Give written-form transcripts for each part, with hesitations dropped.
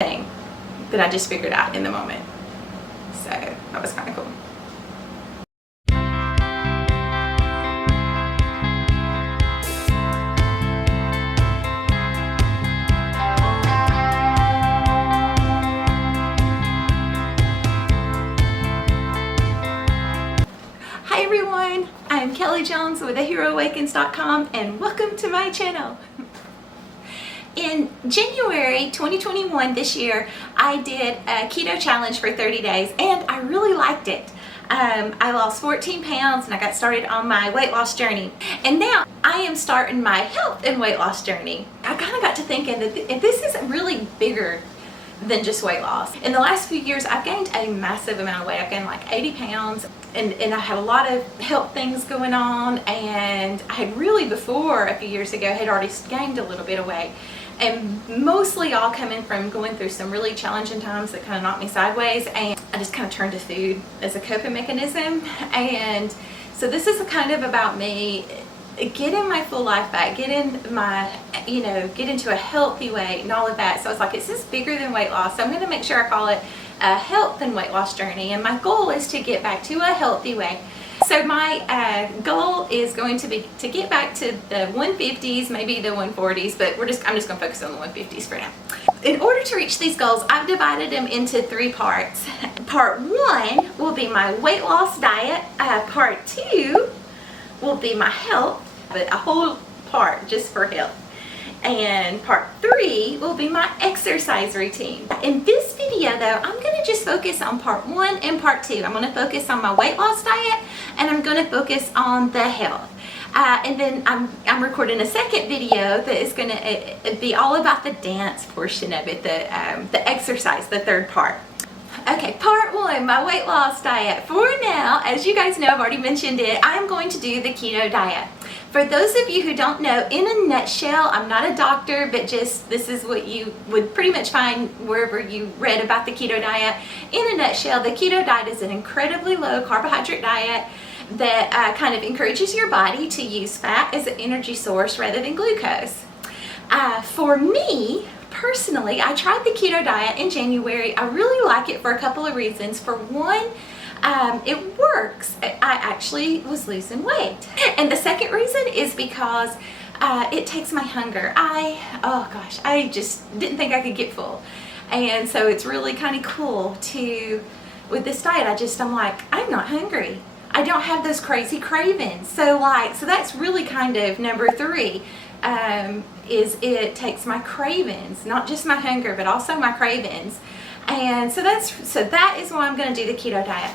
thing that I just figured out in the moment. So that was kind of cool. Hi everyone, I'm Kelly Jones with theheroawakens.com and welcome to my channel. In January 2021 this year, I did a keto challenge for 30 days and I really liked it. I lost 14 pounds and I got started on my weight loss journey. And now I am starting my health and weight loss journey. I kind of got to thinking that this is really bigger than just weight loss. In the last few years, I've gained a massive amount of weight. I've gained like 80 pounds and I had a lot of health things going on, and I had really before a few years ago had already gained a little bit of weight, and mostly all coming from going through some really challenging times that kind of knocked me sideways, and I just kind of turned to food as a coping mechanism. And so this is kind of about me getting my full life back, getting my, get into a healthy weight and all of that. So it's like, it's just bigger than weight loss. So I'm going to make sure I call it a health and weight loss journey. And my goal is to get back to a healthy weight. So my goal is going to be to get back to the 150s, maybe the 140s, but I'm just going to focus on the 150s for now. In order to reach these goals, I've divided them into 3 parts. Part 1 will be my weight loss diet. Part 2 will be my health, but a whole part just for health. And part 3 will be my exercise routine. In this video though, I'm going to just focus on part 1 and part 2. I'm going to focus on my weight loss diet and I'm going to focus on the health. And then I'm recording a second video that is going to be all about the dance portion of it, the exercise, the third part. Okay, part 1, my weight loss diet. For now, as you guys know, I've already mentioned it, I'm going to do the keto diet. For those of you who don't know, in a nutshell, I'm not a doctor, but just this is what you would pretty much find wherever you read about the keto diet. In a nutshell, the keto diet is an incredibly low carbohydrate diet that kind of encourages your body to use fat as an energy source rather than glucose. For me, personally, I tried the keto diet in January. I really like it for a couple of reasons. For one, it works. I actually was losing weight. And the second reason is because it takes my hunger. I just didn't think I could get full. And so it's really kind of cool with this diet, I'm like, I'm not hungry. I don't have those crazy cravings. So that's really kind of number 3. Is it takes my cravings, not just my hunger, but also my cravings. And so that is why I'm going to do the keto diet.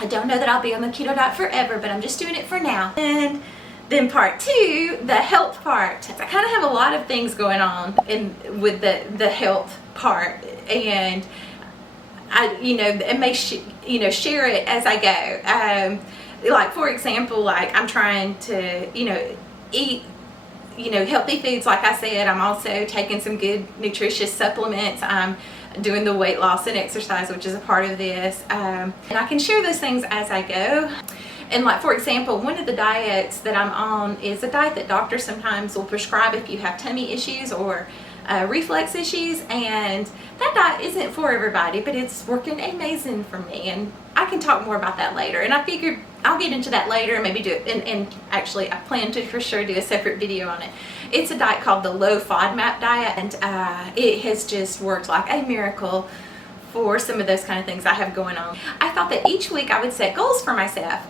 I don't know that I'll be on the keto diet forever, but I'm just doing it for now. And then part 2, the health part. I kind of have a lot of things going on with the health part, and I may share it as I go. Like for example, I'm trying to eat healthy foods. Like I said, I'm also taking some good nutritious supplements. I'm doing the weight loss and exercise, which is a part of this. And I can share those things as I go. And like, for example, one of the diets that I'm on is a diet that doctors sometimes will prescribe if you have tummy issues or reflux issues. And that diet isn't for everybody, but it's working amazing for me. And I can talk more about that later. And I figured I'll get into that later and maybe do it. And actually, I plan to for sure do a separate video on it. It's a diet called the low FODMAP diet, and it has just worked like a miracle for some of those kind of things I have going on. I thought that each week I would set goals for myself.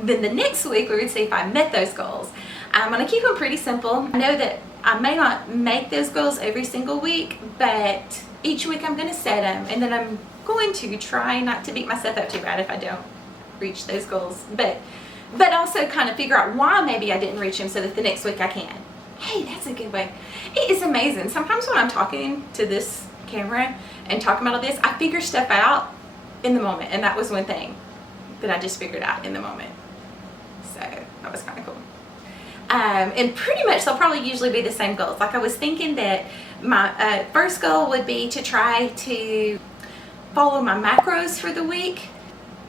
Then the next week we would see if I met those goals. I'm going to keep them pretty simple. I know that I may not make those goals every single week, but each week I'm going to set them, and then I'm going to try not to beat myself up too bad if I don't reach those goals, but also kind of figure out why maybe I didn't reach them so that the next week I can. Hey, that's a good way. It is amazing. Sometimes when I'm talking to this camera and talking about all this, I figure stuff out in the moment, and that was one thing that I just figured out in the moment. So that was kind of cool. And pretty much they'll probably usually be the same goals. Like I was thinking that my first goal would be to try to follow my macros for the week.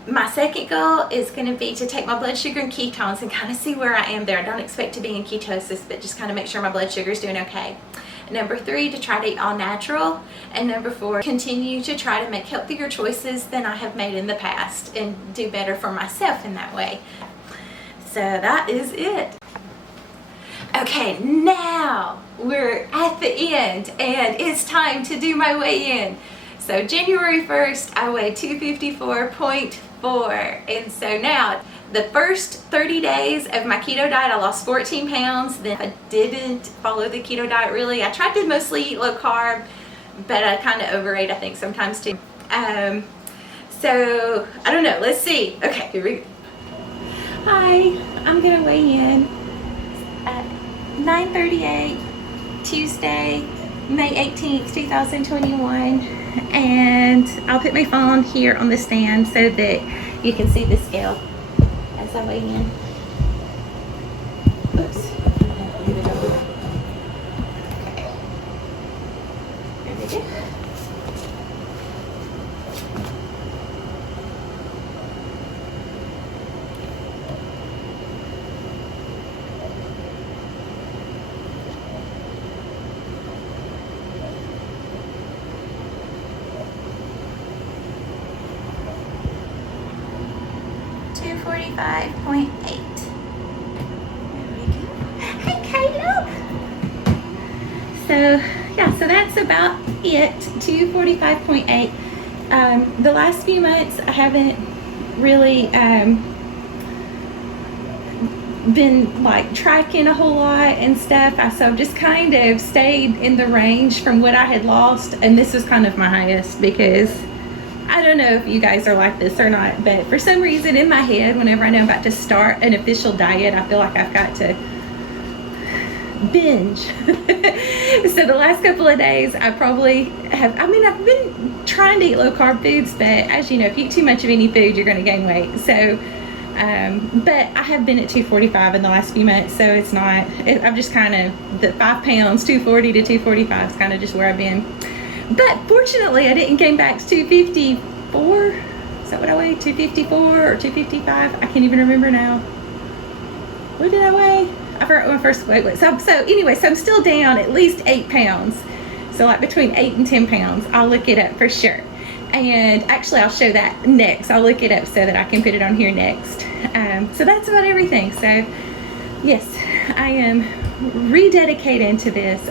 My second goal is going to be to take my blood sugar and ketones and kind of see where I am there. I don't expect to be in ketosis, but just kind of make sure my blood sugar is doing okay. Number 3, to try to eat all natural. And number 4, continue to try to make healthier choices than I have made in the past and do better for myself in that way. So that is it. Okay, now we're at the end and it's time to do my weigh-in. So January 1st, I weighed 254.4, and so now the first 30 days of my keto diet, I lost 14 pounds. Then I didn't follow the keto diet really. I tried to mostly eat low carb, but I kind of overate, I think, sometimes too. So I don't know, let's see. Okay, here we go. Hi, I'm gonna weigh in at 9:38, Tuesday, May 18th, 2021. And I'll put my phone here on the stand so that you can see the scale as I weigh in. Oops. Okay. There we go. .8. There we go. Hey, Keto. So yeah, so that's about it. 245.8. The last few months I haven't really been like tracking a whole lot and stuff. So I've just kind of stayed in the range from what I had lost, and this was kind of my highest because I don't know if you guys are like this or not, but for some reason in my head, whenever I know I'm about to start an official diet, I feel like I've got to binge. So the last couple of days, I probably have, I've been trying to eat low carb foods, but as you know, if you eat too much of any food, you're going to gain weight. So, but I have been at 245 in the last few months, so it's not, I'm just kind of, the 5 pounds, 240 to 245 is kind of just where I've been. But fortunately, I didn't gain back to 254. Is that what I weighed? 254 or 255? I can't even remember now. What did I weigh? I forgot what my first weight was. So anyway, so I'm still down at least 8 pounds. So like between 8 and 10 pounds. I'll look it up for sure. And actually, I'll show that next. I'll look it up so that I can put it on here next. So that's about everything. So yes, I am rededicated to this.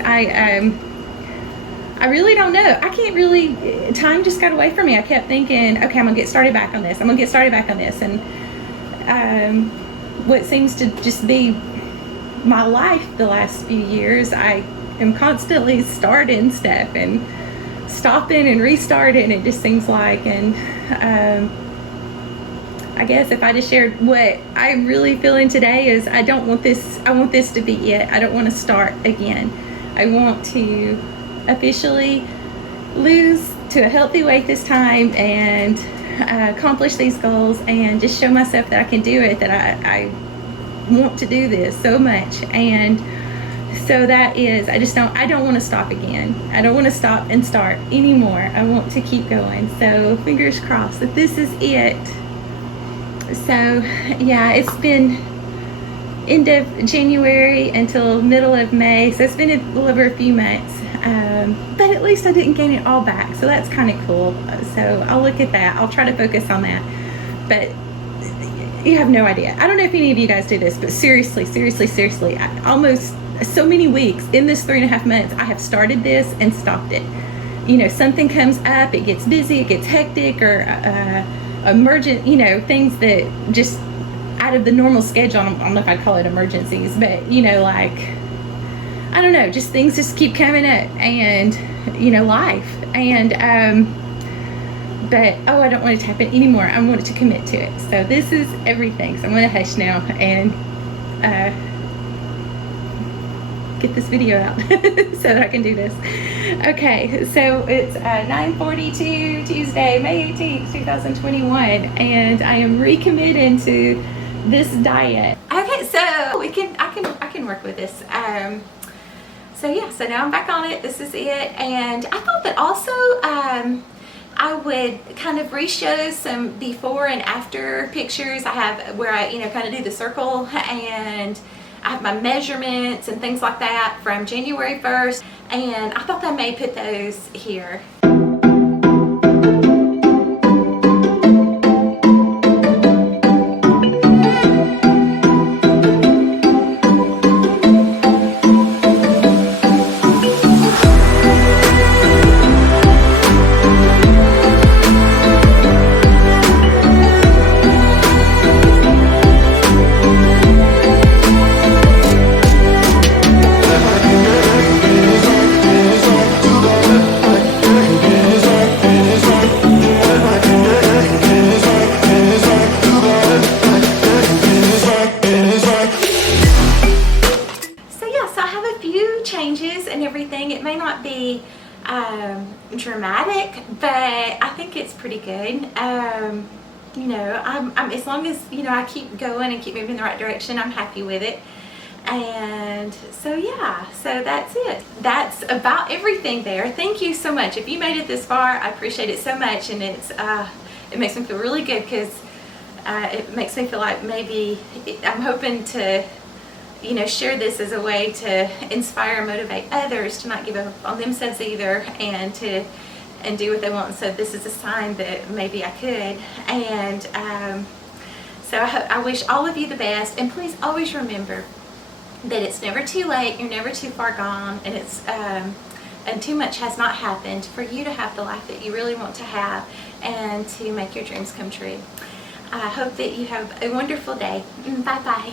I really don't know. I can't really, time just got away from me. I kept thinking, okay, I'm gonna get started back on this. I'm gonna get started back on this. And what seems to just be my life the last few years, I am constantly starting stuff and stopping and restarting, it just seems like. And I guess if I just shared what I'm really feeling today is I want this to be it. I don't want to start again. I want to officially lose to a healthy weight this time and accomplish these goals and just show myself that I can do it, that I want to do this so much. And so that is, I don't want to stop again. I don't want to stop and start anymore. I want to keep going. So fingers crossed that this is it. So yeah, it's been end of January until middle of May, so it's been a little over a few months, but at least I didn't gain it all back, so that's kind of cool. So I'll look at that. I'll try to focus on that, but you have no idea. I don't know if any of you guys do this, but seriously, almost so many weeks in this 3.5 months, I have started this and stopped it. You know, something comes up, it gets busy, it gets hectic, or emergent, you know, things that just out of the normal schedule. I don't know if I'd call it emergencies, but you know, like, I don't know, just things just keep coming up, and you know, life, and but I don't want to tap it anymore. I want to commit to it. So this is everything. So I'm going to hush now and get this video out so that I can do this. Okay, so it's 9:42 Tuesday, May 18th, 2021, and I am recommitting to this diet. Okay, so I can work with this. So yeah, so now I'm back on it. This is it, and I thought that also I would kind of re-show some before and after pictures I have where I, you know, kind of do the circle, and I have my measurements and things like that from January 1st, and I thought I may put those here. Changes and everything. It may not be dramatic, but I think it's pretty good. You know, I'm as long as, you know, I keep going and keep moving in the right direction, I'm happy with it. And so yeah, so that's it. That's about everything there. Thank you so much. If you made it this far, I appreciate it so much, and it makes me feel really good, because it makes me feel like maybe I'm hoping to, you know, share this as a way to inspire and motivate others to not give up on themselves either, and do what they want. So this is a sign that maybe I could. And so I wish all of you the best, and please always remember that it's never too late, you're never too far gone, and it's and too much has not happened for you to have the life that you really want to have and to make your dreams come true. I hope that you have a wonderful day. Bye bye.